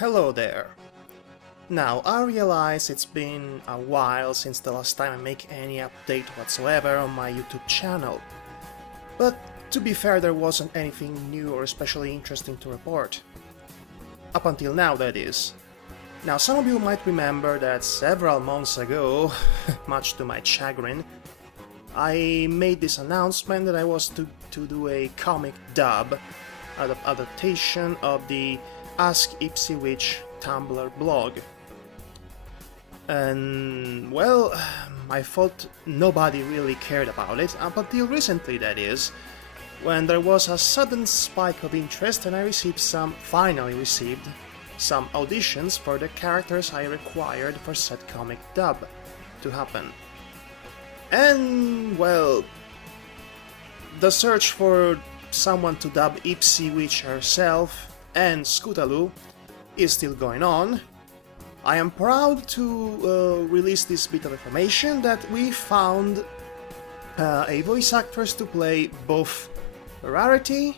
Hello there. Now, I realize it's been a while since the last time I make any update whatsoever on my YouTube channel. But to be fair, there wasn't anything new or especially interesting to report. Up until now, that is. Now, some of you might remember that several months ago, much to my chagrin, I made this announcement that I was to do a comic dub adaptation of the Ask Ipsywitch Tumblr blog. And, well, I thought nobody really cared about it, up until recently, that is, when there was a sudden spike of interest and I finally received some auditions for the characters I required for said comic dub to happen. And, well, the search for someone to dub Ipsywitch herself and Scootaloo is still going on. I am proud to release this bit of information that we found a voice actress to play both Rarity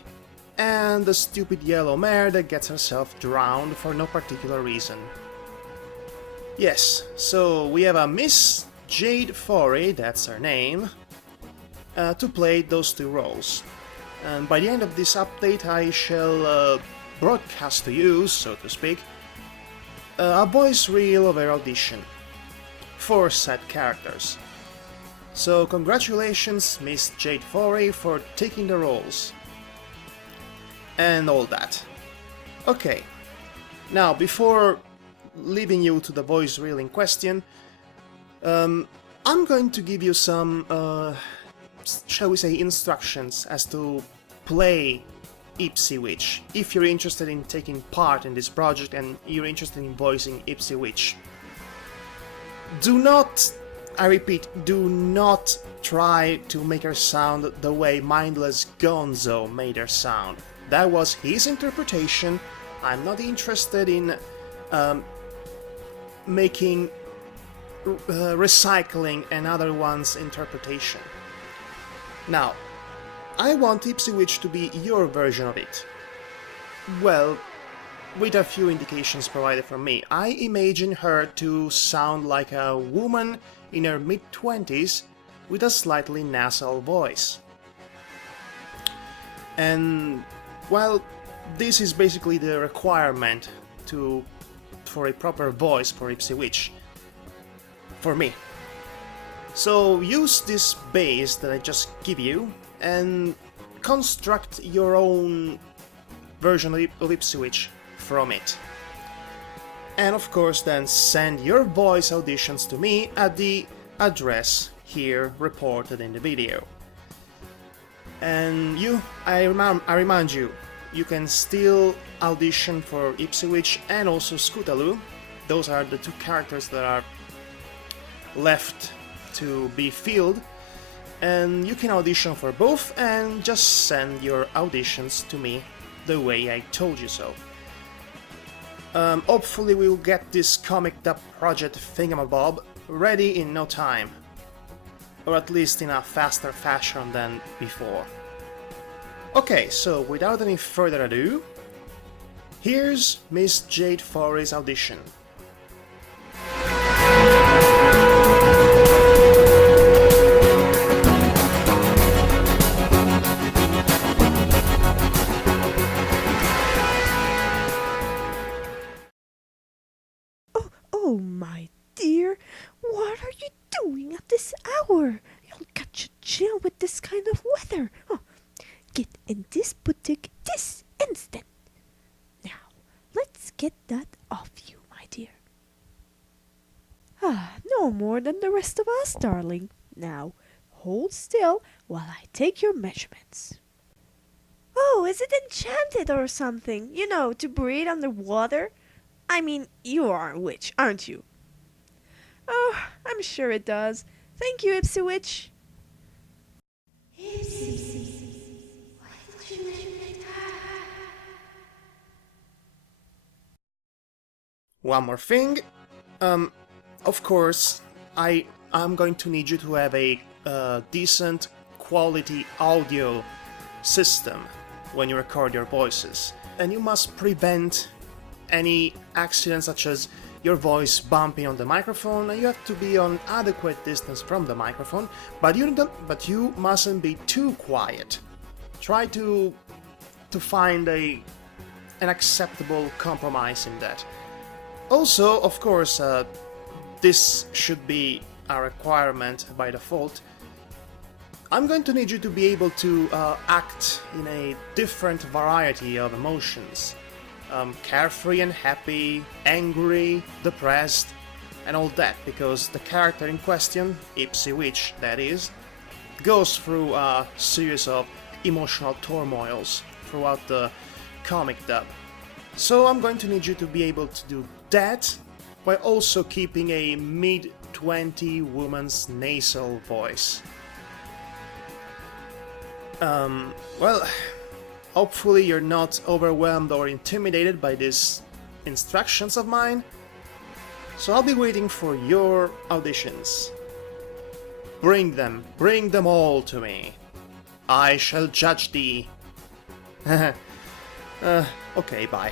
and the stupid yellow mare that gets herself drowned for no particular reason. Yes, so we have a Miss Jade Faury, that's her name, to play those two roles. And by the end of this update I shall broadcast to you, so to speak, a voice reel of her audition for said characters. So congratulations, Miss Jade Faury, for taking the roles. And all that. Okay, now before leaving you to the voice reel in question, I'm going to give you some, shall we say, instructions as to play Ipsywitch, if you're interested in taking part in this project and you're interested in voicing Ipsywitch. Do not, I repeat, do not try to make her sound the way Mindless Gonzo made her sound. That was his interpretation. I'm not interested in recycling another one's interpretation. Now, I want Ipsywitch to be your version of it. Well, with a few indications provided from me, I imagine her to sound like a woman in her mid-20s with a slightly nasal voice. And, well, this is basically the requirement for a proper voice for Ipsywitch. For me. So use this base that I just give you and construct your own version of Ipsywitch from it. And of course then send your voice auditions to me at the address here reported in the video. And I remind you, you can still audition for Ipsywitch and also Scootaloo. Those are the two characters that are left to be filled, and you can audition for both and just send your auditions to me the way I told you so. Hopefully we'll get this comic dub project thingamabob ready in no time, or at least in a faster fashion than before. Okay, so without any further ado, here's Miss Jade Faury's audition. Oh, my dear, what are you doing at this hour? You'll catch a chill with this kind of weather. Oh, get in this boutique this instant. Now, let's get that off you, my dear. No more than the rest of us, darling. Now, hold still while I take your measurements. Oh, is it enchanted or something? You know, to breathe underwater? I mean, you are a witch, aren't you? Oh, I'm sure it does. Thank you, Ipsywitch. Why did you make me that? One more thing. Of course, I'm going to need you to have a decent quality audio system when you record your voices, and you must prevent any accidents such as your voice bumping on the microphone, you have to be on adequate distance from the microphone, but you mustn't be too quiet. Try to find an acceptable compromise in that. Also, of course, this should be a requirement by default. I'm going to need you to be able to act in a different variety of emotions. Carefree and happy, angry, depressed, and all that, because the character in question, Ipsywitch that is, goes through a series of emotional turmoils throughout the comic dub. So I'm going to need you to be able to do that while also keeping a mid-20 woman's nasal voice. Well, hopefully you're not overwhelmed or intimidated by these instructions of mine. So I'll be waiting for your auditions. Bring them all to me. I shall judge thee. Okay, bye.